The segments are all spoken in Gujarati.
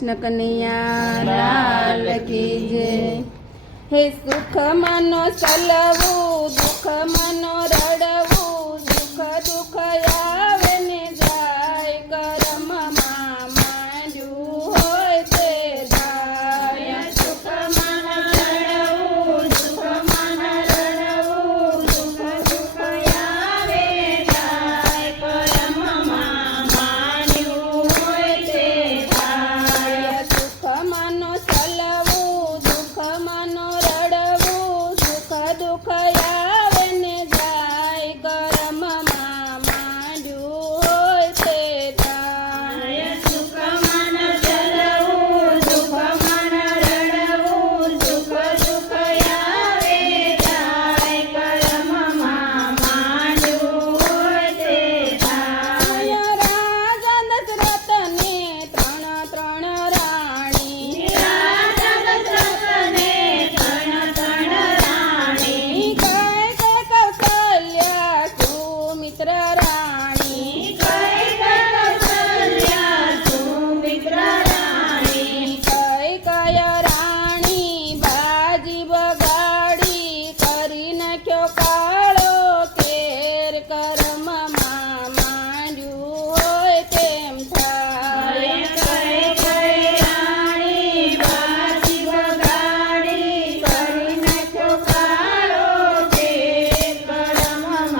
કૃષ્ણ કનૈયા લાલ કી જય। હે સુખ માનો સલવું દુઃખ માનો રડવું સુખ દુઃખ આવે ને જાય કરમમાં માંડ્યું હોય તે થાય। સુખ માનો રડવું દુઃખ માનો રડવું સુખ દુઃખ આવે જાય કરમમાં માંડ્યું હોય તે થાય। સુખ માનો સલવું દુઃખ માનો રડવું સુખ દુઃખ આવે ને જાય કરમમાં માંડ્યું હોય તે થાય। સુખ માનો સલવું દુઃખ માનો રડવું સુખ દુઃખ આવે જાય કરમમાં માંડ્યું હોય તે થાય। રાજા દશરથને ત્રણ રાણી રાજા દશરથને ત્રણ રાણી કઈ કૌશલ્યા સુમિત્ર રાણી કઈ કૌશલ્યા સુમિત્ર રાણી કઈ રાણી બાજી બગાડી કરી નાખ્યો કાળો કેર કરમમાં માંડ્યું હોય તેમ થાય। કઈ રાણી બાજી બગાડી કરી નાખ્યો કાળો કેર કરમમાં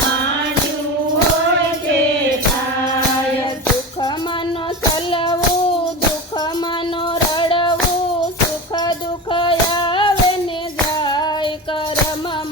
માંડ્યું હોય તે થાય। સુખ માનો સલવું દુઃખ માનો રડવું સુખ દુઃખ આવે ને જાય કરમમાં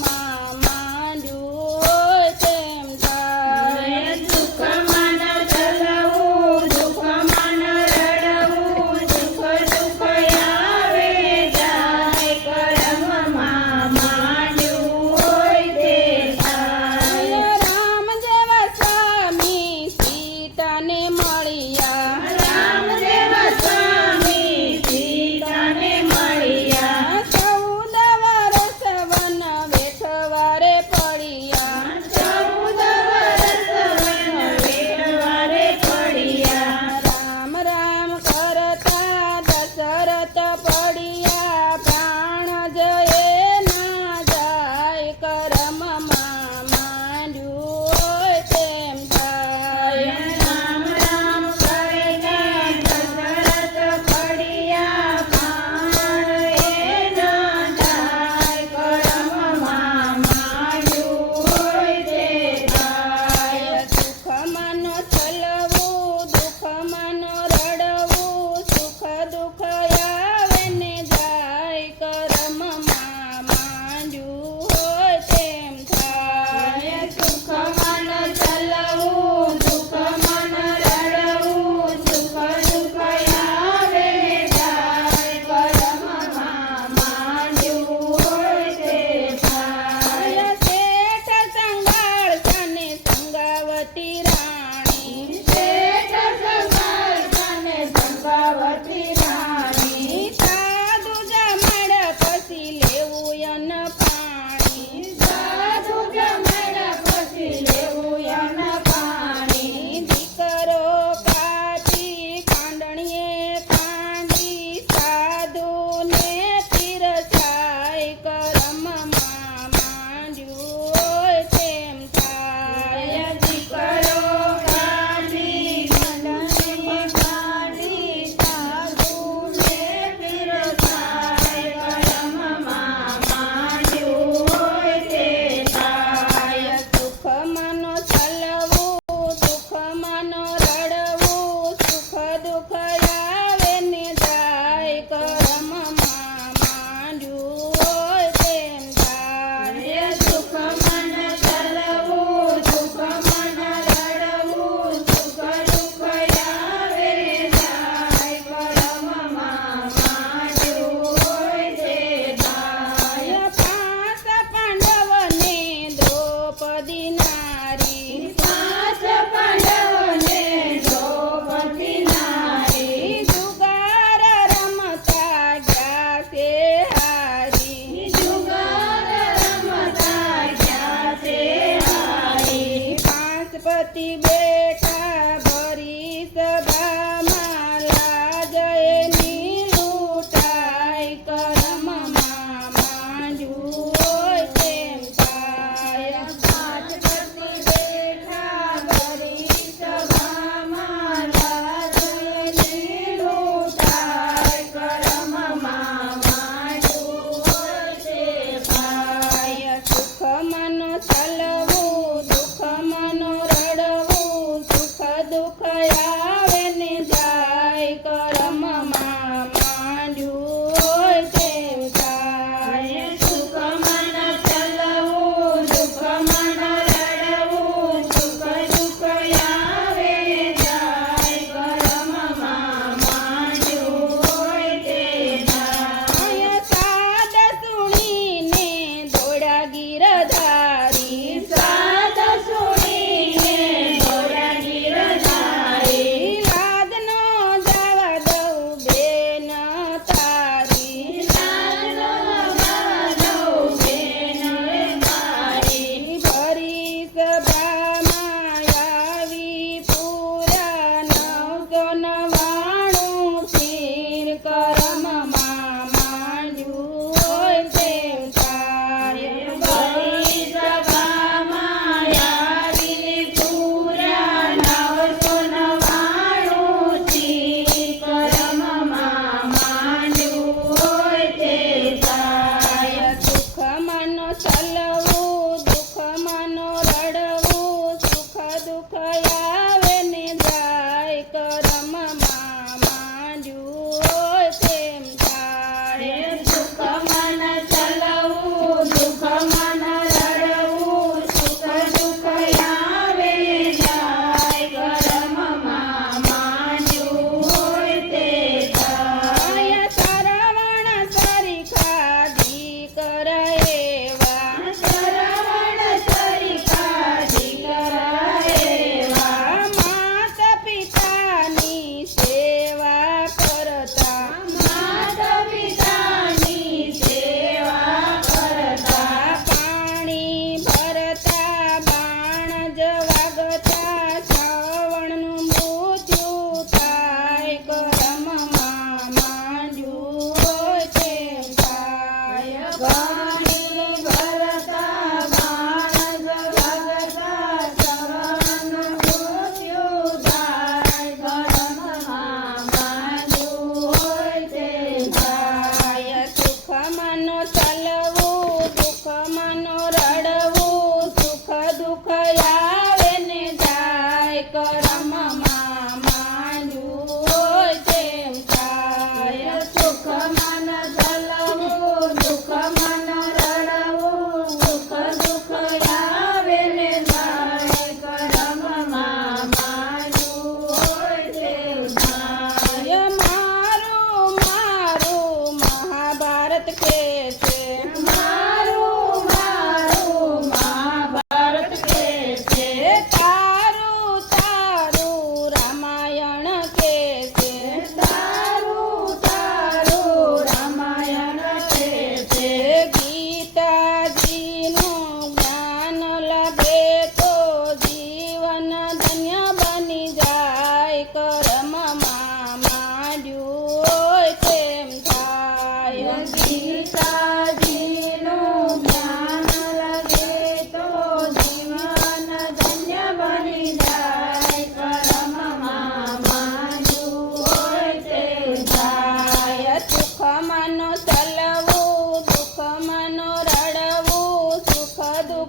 માંડ્યું હોય તેમ થાય। સુખ માનો સલવું દુઃખ માનો રડવું સુખ દુઃખ આવે જાય કરમમાં માંડ્યું હોય તે થાય। રામ જેવા સ્વામી સીતાને મળ્યા રામ જેવા સ્વામી સીતાને મળ્યા 14 વર્ષ વન વેઠવારે પડ્યા 14 વર્ષ વન વેઠવારે પડ્યા। રામ રામ કરતા દશરથ પડ્યા પ્રાણ જયે ના જાય કરમમાં માંડ્યું હોય તેમ થાય। રામ રામ કરે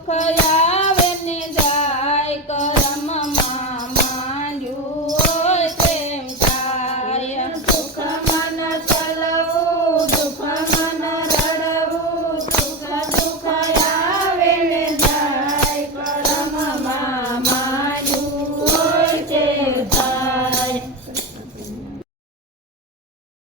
દુઃખ